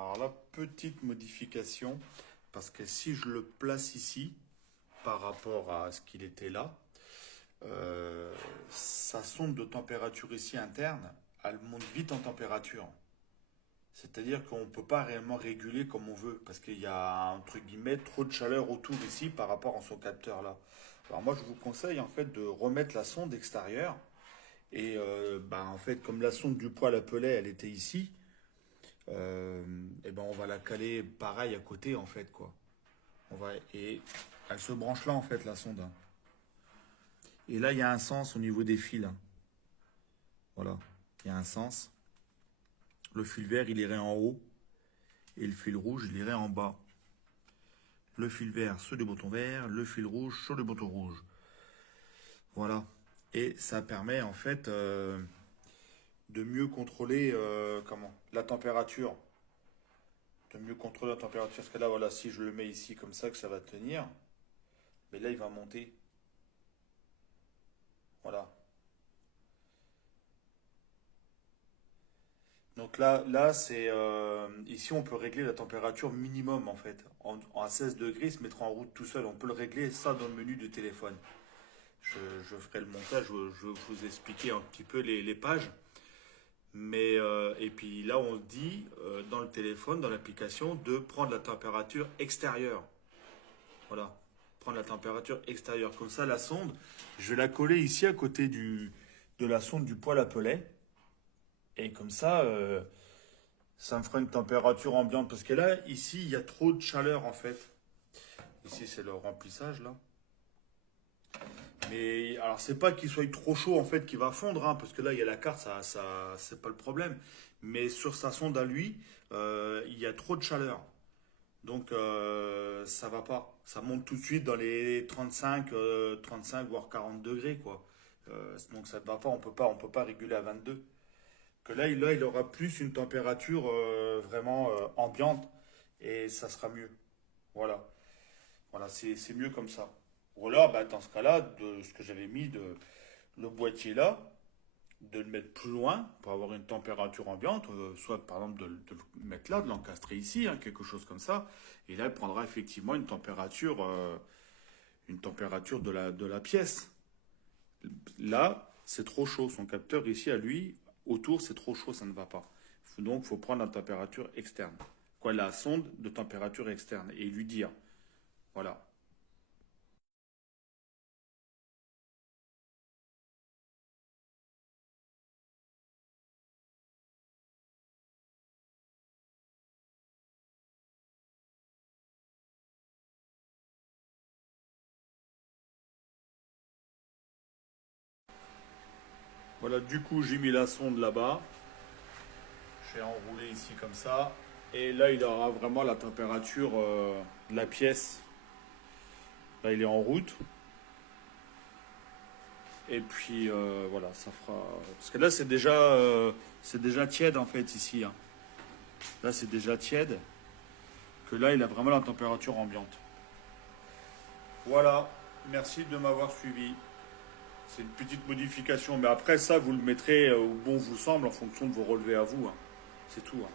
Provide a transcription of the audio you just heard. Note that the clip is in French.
Alors là, petite modification, parce que si je le place ici, par rapport à ce qu'il était là, sa sonde de température ici interne, elle monte vite en température. C'est-à-dire qu'on ne peut pas réellement réguler comme on veut, parce qu'il y a, entre guillemets, trop de chaleur autour ici par rapport à son capteur là. Alors moi, je vous conseille en fait de remettre la sonde extérieure. Et en fait, comme la sonde du poêle à pelet, elle était ici, et ben on va la caler pareil à côté en fait quoi. Et elle se branche là en fait la sonde, hein. Et là il y a un sens au niveau des fils, hein. Voilà, il y a un sens. Le fil vert il irait en haut et le fil rouge il irait en bas. Le fil vert sur le bouton vert, le fil rouge sur le bouton rouge. Voilà. Et ça permet en fait de mieux contrôler la température. De mieux contrôler la température. Parce que là, voilà, si je le mets ici comme ça, que ça va tenir, mais là, il va monter. Voilà. Donc là c'est ici on peut régler la température minimum en fait. À 16 degrés, il se mettra en route tout seul. On peut le régler ça dans le menu du téléphone. Je ferai le montage, je vais vous expliquer un petit peu les pages. Mais et puis là on dit dans le téléphone, dans l'application, de prendre la température extérieure. Voilà, prendre la température extérieure. Comme ça, la sonde, je vais la coller ici à côté de la sonde du poêle à pelet. Et comme ça me fera une température ambiante. Parce que là, ici, il y a trop de chaleur en fait. Ici, c'est le remplissage là. Mais alors, c'est pas qu'il soit trop chaud en fait qu'il va fondre, hein, parce que là, il y a la carte, c'est pas le problème. Mais sur sa sonde à lui, il y a trop de chaleur. Donc ça va pas. Ça monte tout de suite dans les 35 voire 40 degrés quoi. Donc ça ne va pas. On peut pas réguler à 22. Que là, il aura plus une température vraiment ambiante et ça sera mieux. Voilà. Voilà, c'est mieux comme ça. Ou alors, bah, dans ce cas-là, de ce que j'avais mis de le boîtier là, de le mettre plus loin pour avoir une température ambiante, soit par exemple de le mettre là, de l'encastrer ici, hein, quelque chose comme ça, et là il prendra effectivement une température de la pièce. Là, c'est trop chaud, son capteur ici à lui, autour c'est trop chaud, ça ne va pas. Donc il faut prendre la température externe. Quoi, la sonde de température externe et lui dire, voilà. Voilà, du coup j'ai mis la sonde là-bas. J'ai enroulé ici comme ça. Et là, il aura vraiment la température de la pièce. Là, il est en route. Et puis, voilà, ça fera... Parce que là, c'est déjà tiède, en fait, ici, hein. Là, c'est déjà tiède. Que là, il a vraiment la température ambiante. Voilà. Merci de m'avoir suivi. C'est une petite modification. Mais après, ça, vous le mettrez où bon vous semble en fonction de vos relevés à vous, hein. C'est tout, hein.